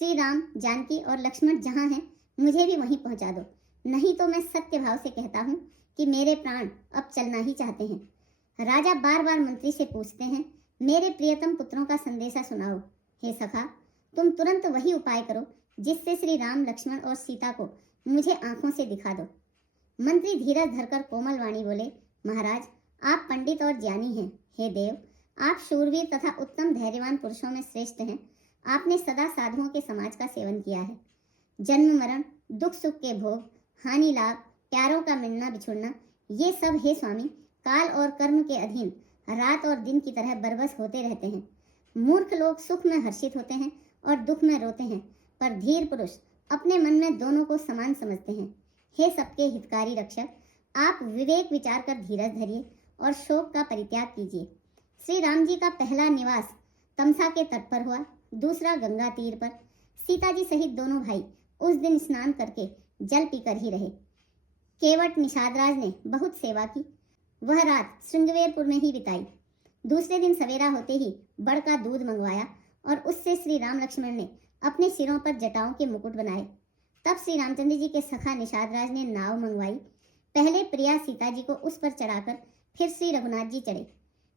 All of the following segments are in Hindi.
श्री राम, जानकी और लक्ष्मण जहाँ हैं मुझे भी वहीं पहुंचा दो, नहीं तो मैं सत्य भाव से कहता हूँ कि मेरे प्राण अब चलना ही चाहते हैं। राजा बार बार मंत्री से पूछते हैं, मेरे प्रियतम पुत्रों का संदेशा सुनाओ। हे सखा, तुम तुरंत वही उपाय करो जिससे श्री राम, लक्ष्मण और सीता को मुझे आंखों से दिखा दो। मंत्री धीरज धरकर कोमल वाणी बोले, महाराज, आप पंडित और ज्ञानी हैं। हे देव, आप शूरवीर तथा उत्तम धैर्यवान पुरुषों में श्रेष्ठ हैं। आपने सदा साधुओं के समाज का सेवन किया है। जन्म मरण, दुख सुख के भोग, हानि लाभ, प्यारों का मिलना बिछुड़ना, ये सब हे स्वामी काल और कर्म के अधीन रात और दिन की तरह बरबस होते रहते हैं। मूर्ख लोग सुख में हर्षित होते हैं और दुख में रोते हैं, पर धीर पुरुष अपने मन में दोनों को समान समझते हैं। हे सबके हितकारी रक्षक, आप विवेक विचार कर धीरज धरिए और शोक का परित्याग कीजिए। श्री राम जी का पहला निवास तमसा के तट पर हुआ, दूसरा गंगा तीर पर। सीता जी सहित दोनों भाई उस दिन स्नान करके जल पीकर ही रहे। केवट निषादराज ने बहुत सेवा की। वह रात श्रृंगवेरपुर में ही बिताई। दूसरे दिन सवेरा होते ही बड़ का दूध मंगवाया और उससे श्री राम लक्ष्मण ने अपने सिरों पर जटाओं के मुकुट बनाए। तब श्री रामचंद्र जी के सखा निषादराज ने नाव मंगवाई। पहले प्रिया सीता जी को उस पर चढ़ाकर फिर श्री रघुनाथ जी चढ़े।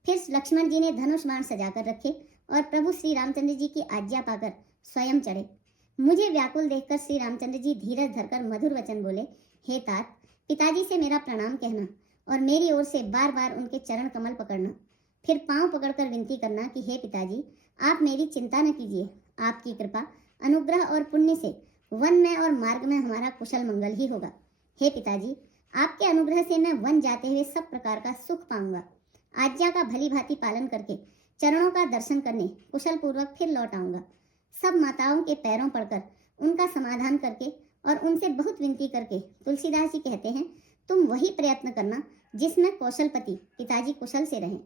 फिर लक्ष्मण जी ने धनुष बाण सजाकर रखे और प्रभु श्री रामचंद्र जी की आज्ञा पाकर स्वयं चढ़े। मुझे व्याकुल देखकर श्री रामचंद्र जी धीरज धरकर मधुर वचन बोले, हे तात, पिताजी से मेरा प्रणाम कहना और मेरी ओर से बार बार उनके चरण कमल पकड़ना। फिर पांव पकड़कर विनती करना कि हे पिताजी, आप मेरी चिंता न कीजिए। आपकी कृपा, अनुग्रह और पुण्य से वन में और मार्ग में हमारा कुशल मंगल ही होगा। हे पिताजी, आपके अनुग्रह से मैं वन जाते हुए सब प्रकार का सुख पाऊंगा। आज्ञा का भली भांति पालन करके चरणों का दर्शन करने कुशल पूर्वक फिर लौट आऊंगा। सब माताओं के पैरों पड़कर उनका समाधान करके और उनसे बहुत विनती करके तुलसीदास जी कहते हैं, तुम वही प्रयत्न करना जिसमें कौशलपति पिताजी कुशल से रहें।